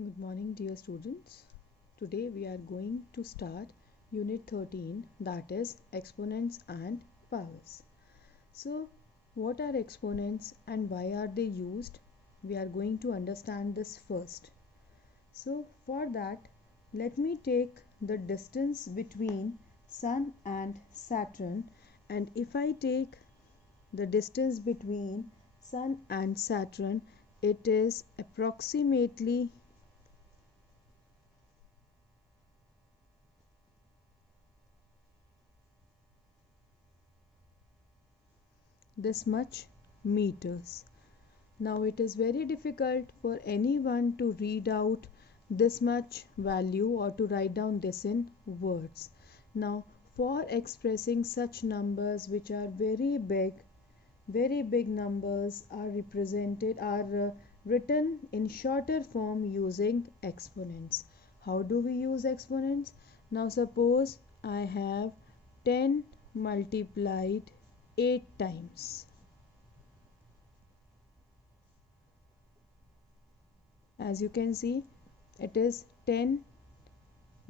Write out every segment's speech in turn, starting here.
Good morning, dear students. Today we are going to start Unit 13, that is exponents and powers. So, what are exponents and why are they used? We are going to understand this first. So, for that, let me take the distance between Sun and Saturn, and if I take the distance between Sun and Saturn, it is approximately this much meters. Now it is very difficult for anyone to read out this much value or to write down this in words. Now for expressing such numbers which are very big numbers are written in shorter form using exponents. How do we use exponents? Now suppose I have 10 multiplied 8 times. As you can see, it is 10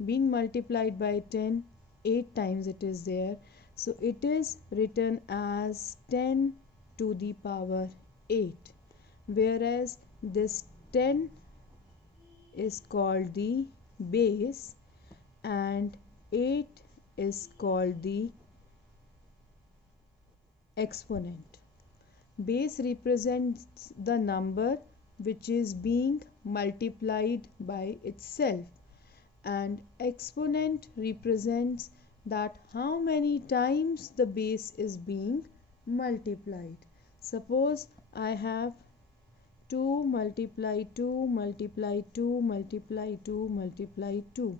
being multiplied by 10 8 times it is there. So it is written as 10 to the power 8, whereas this 10 is called the base and 8 is called the exponent. Base represents the number which is being multiplied by itself, and exponent represents that how many times the base is being multiplied. Suppose I have 2 multiply 2 multiply 2 multiply 2 multiply 2.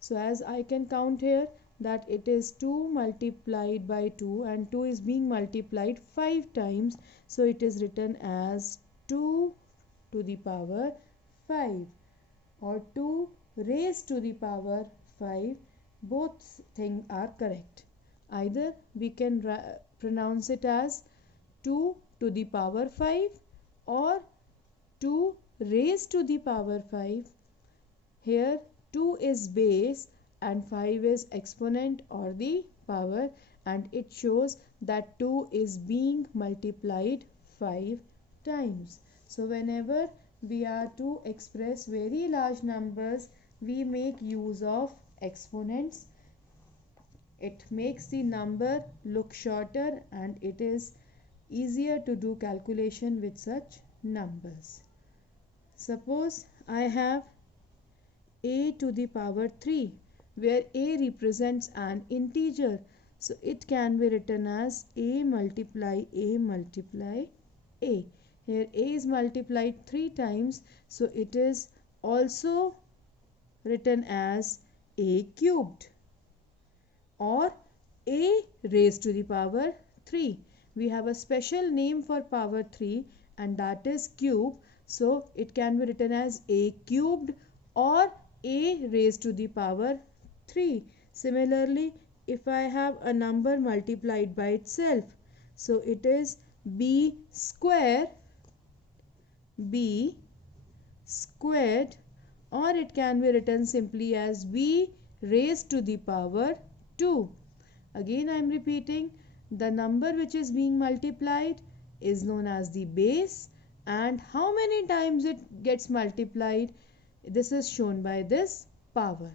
So as I can count here that it is 2 multiplied by 2 and 2 is being multiplied 5 times. So it is written as 2 to the power 5 or 2 raised to the power 5. Both things are correct. Either we can pronounce it as 2 to the power 5 or 2 raised to the power 5. Here 2 is base and 5 is exponent or the power, and it shows that 2 is being multiplied 5 times. So whenever we are to express very large numbers, we make use of exponents. It makes the number look shorter and it is easier to do calculation with such numbers. Suppose I have a to the power 3, where a represents an integer. So it can be written as a multiply a multiply a. Here a is multiplied 3 times, so it is also written as a cubed or a raised to the power 3. We have a special name for power 3 and that is cube. So it can be written as a cubed or a raised to the power 3. Similarly, if I have a number multiplied by itself, so it is b squared or it can be written simply as b raised to the power 2. Again I am repeating, the number which is being multiplied is known as the base, and how many times it gets multiplied, this is shown by this power.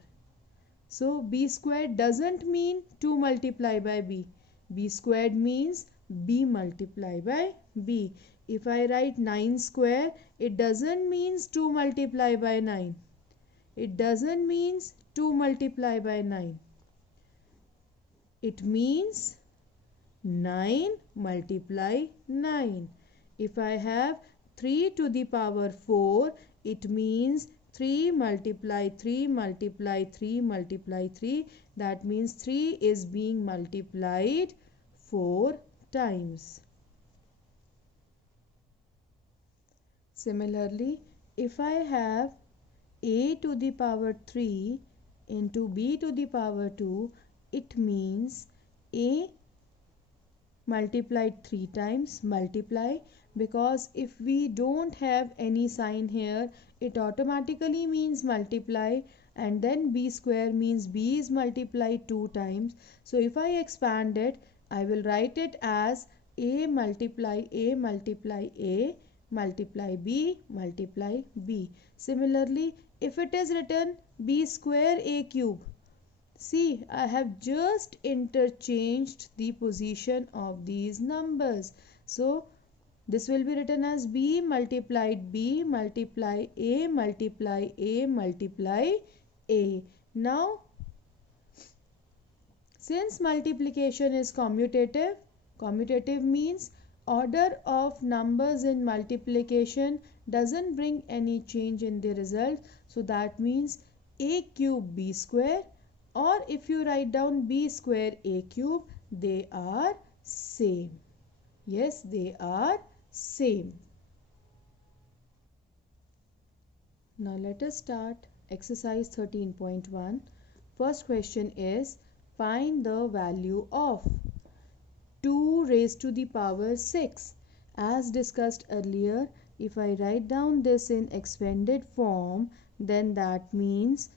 So b squared doesn't mean 2 multiply by b. B squared means b multiply by b. If I write 9 square, it doesn't mean 2 multiply by 9. It doesn't mean 2 multiply by 9. It means 9 multiply 9. If I have 3 to the power 4, it means 3 multiply 3 multiply 3 multiply 3. That means 3 is being multiplied 4 times. Similarly, if I have a to the power 3 into b to the power 2, it means a multiplied 3 times multiply because if we don't have any sign here, it automatically means multiply, and then b square means b is multiplied 2 times. So if I expand it, I will write it as a multiply a multiply a multiply b multiply b. Similarly, if it is written b square a cube, see, I have just interchanged the position of these numbers. So this will be written as b multiplied b multiply a multiply a multiply a. Now, since multiplication is commutative, commutative means order of numbers in multiplication doesn't bring any change in the result. So that means a cube b square, or if you write down b square a cube, they are same. Yes, they are same. Now let us start exercise 13.1. First question is, find the value of 2 raised to the power 6. As discussed earlier, if I write down this in expanded form, then that means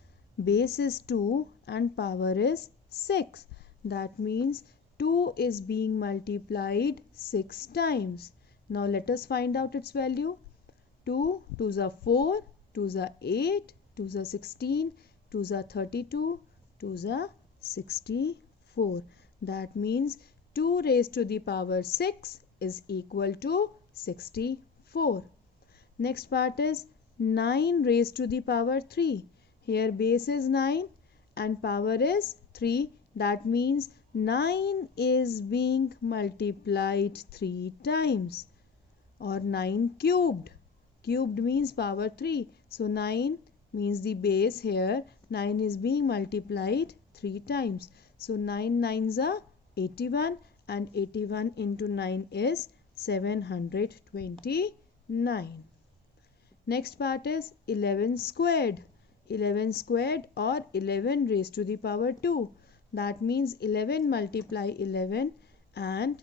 base is 2 and power is 6. That means 2 is being multiplied 6 times. Now let us find out its value. 2 2s are 4, 2s are 8, 2s are 16, 2s are 32, 2s are 64. That means 2 raised to the power 6 is equal to 64. Next part is 9 raised to the power 3. Here base is 9 and power is 3. That means 9 is being multiplied 3 times, or 9 cubed. Cubed means power 3. So 9 means the base here. 9 is being multiplied 3 times. So 9 9s are 81, and 81 into 9 is 729. Next part is 11 squared. 11 squared, or 11 raised to the power 2. That means 11 multiply 11 and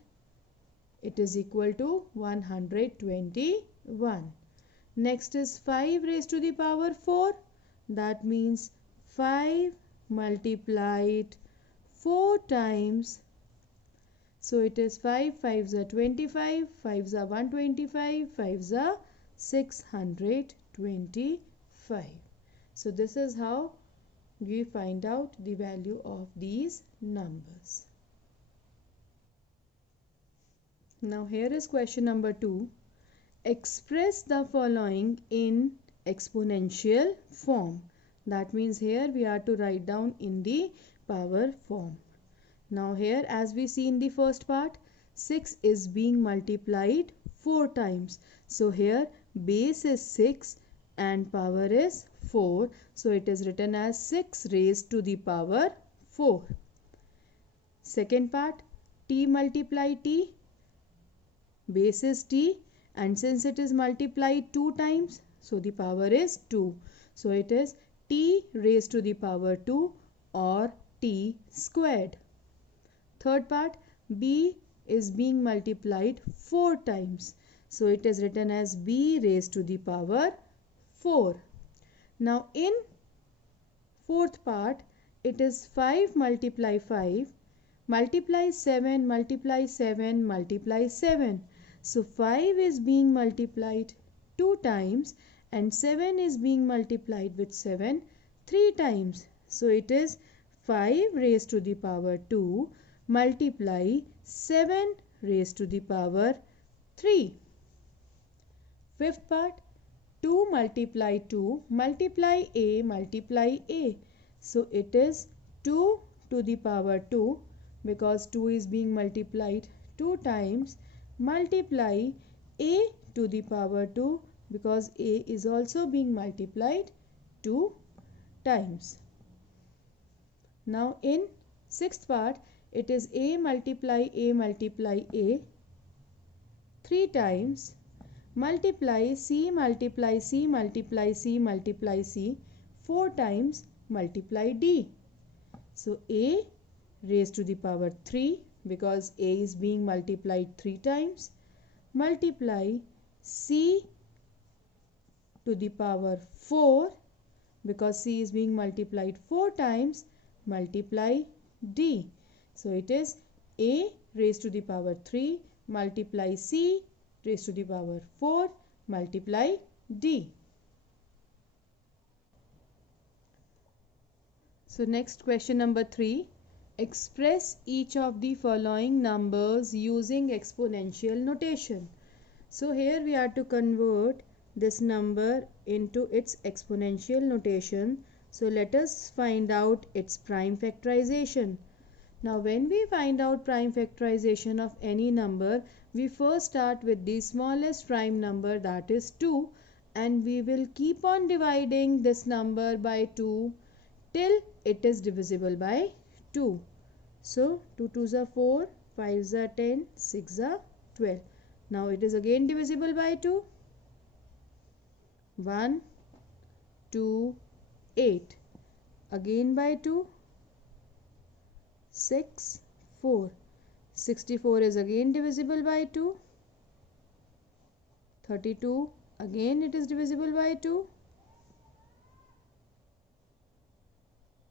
it is equal to 121. Next is 5 raised to the power 4. That means 5 multiplied 4 times. So it is 5 5s are 25, 5s are 125, 5s are 625. So this is how we find out the value of these numbers. Now here is question number 2. Express the following in exponential form. That means here we are to write down in the power form. Now here, as we see in the first part, 6 is being multiplied 4 times. So here base is 6 and power is 4. So it is written as 6 raised to the power 4. Second part, t multiply t. Base is t, and since it is multiplied 2 times, so the power is 2. So it is t raised to the power 2, or t squared. Third part, b is being multiplied 4 times. So it is written as b raised to the power 4. Now in fourth part, it is 5 multiply 5, multiply 7, multiply 7, multiply 7. So 5 is being multiplied 2 times and 7 is being multiplied with 7 3 times. So it is 5 raised to the power 2 multiply 7 raised to the power 3. Fifth part, 2 multiply 2 multiply a multiply a. So it is 2 to the power 2, because 2 is being multiplied 2 times, multiply a to the power 2, because a is also being multiplied 2 times. Now in sixth part, it is a multiply a 3 times, multiply c multiply c multiply c multiply c 4 times, multiply d. So a raised to the power 3, because a is being multiplied 3 times, multiply c to the power 4, because c is being multiplied 4 times, multiply d. So it is a raised to the power 3 multiply c raised to the power 4 multiply d. So next question number 3. Express each of the following numbers using exponential notation. So here we are to convert this number into its exponential notation. So let us find out its prime factorization. Now when we find out prime factorization of any number, we first start with the smallest prime number, that is 2, and we will keep on dividing this number by 2 till it is divisible by 2. So 2 2s are 4, 5s are 10, 6s are 12. Now it is again divisible by 2. 1, 2, 8. Again by 2. 6, 4. 64 is again divisible by 2. 32. Again it is divisible by 2.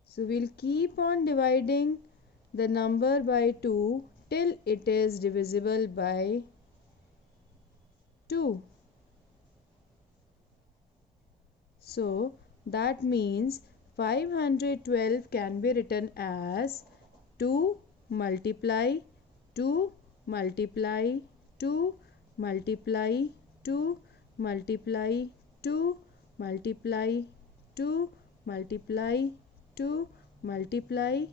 So we'll keep on dividing the number by 2 till it is divisible by 2. So that means 512 can be written as 2 multiply 2 multiply 2 multiply 2 multiply 2 multiply 2 multiply 2 multiply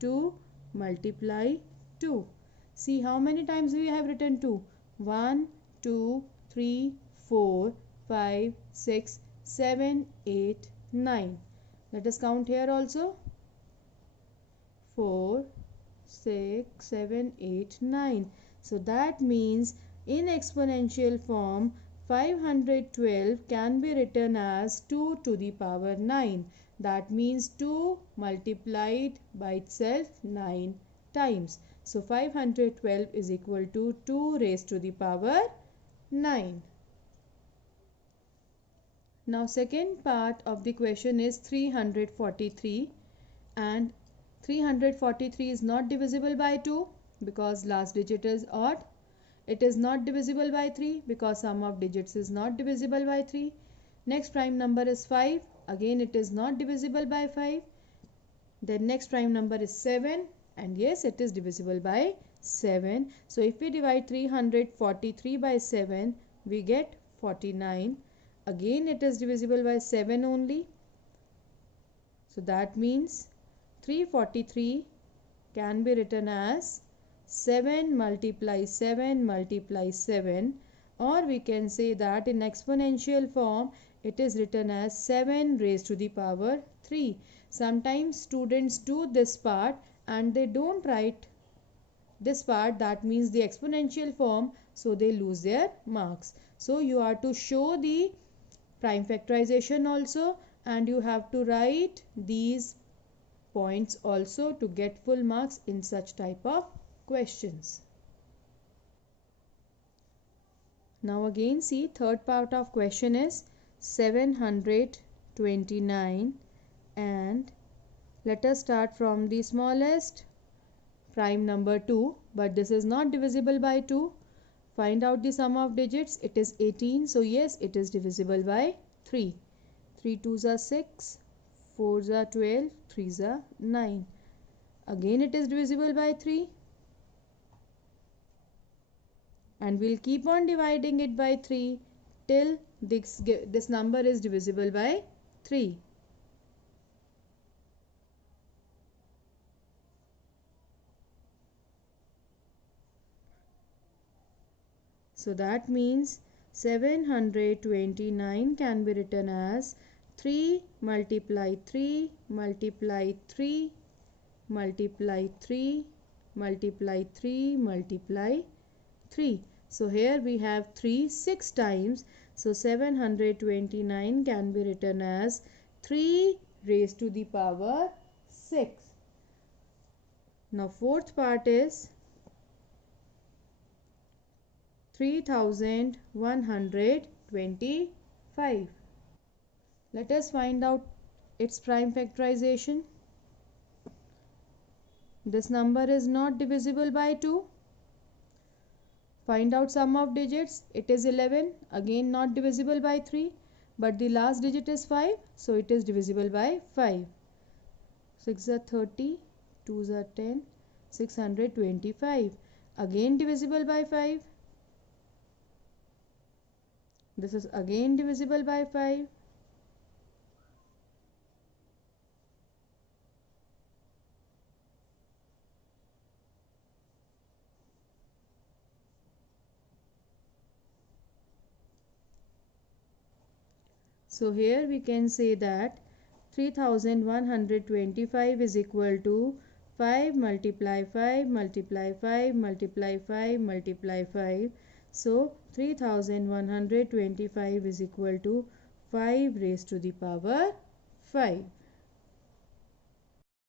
2 multiply 2. See how many times we have written 2. 1, 2, 3, 4, 5, 6, 7, 8, 9. Let us count here also. 4, 6, 7, 8, 9. So that means in exponential form 512 can be written as 2 to the power 9. That means 2 multiplied by itself 9 times. So 512 is equal to 2 raised to the power 9. Now second part of the question is 343, and 343 is not divisible by 2 because last digit is odd. It is not divisible by 3 because sum of digits is not divisible by 3. Next prime number is 5. Again it is not divisible by 5. Then next prime number is 7, and yes, it is divisible by 7. So if we divide 343 by 7, we get 49. Again it is divisible by 7 only. So that means 343 can be written as 7 multiply 7 multiply 7, or we can say that in exponential form it is written as 7 raised to the power 3. Sometimes students do this part and they don't write this part, that means the exponential form, so they lose their marks. So you are to show the prime factorization also, and you have to write these points also to get full marks in such type of questions. Now again see, third part of question is 729, and let us start from the smallest prime number 2, but this is not divisible by 2. Find out the sum of digits. It is 18, so yes, it is divisible by 3. 3 2s are 6, 4s are 12, 3s are 9. Again it is divisible by 3. And we'll keep on dividing it by 3 till this number is divisible by 3. So that means 729 can be written as 3 multiply 3 multiply 3 multiply 3 multiply 3 multiply 3. So here we have 3 6 times. So 729 can be written as 3 raised to the power 6. Now fourth part is 3125. Let us find out its prime factorization. This number is not divisible by 2. Find out sum of digits. It is 11. Again not divisible by 3. But the last digit is 5. So it is divisible by 5. 6 are 30. 2s are 10. 625. Again divisible by 5. This is again divisible by 5. So here we can say that 3125 is equal to 5 multiply 5 multiply 5 multiply 5 multiply 5. So 3125 is equal to 5 raised to the power 5.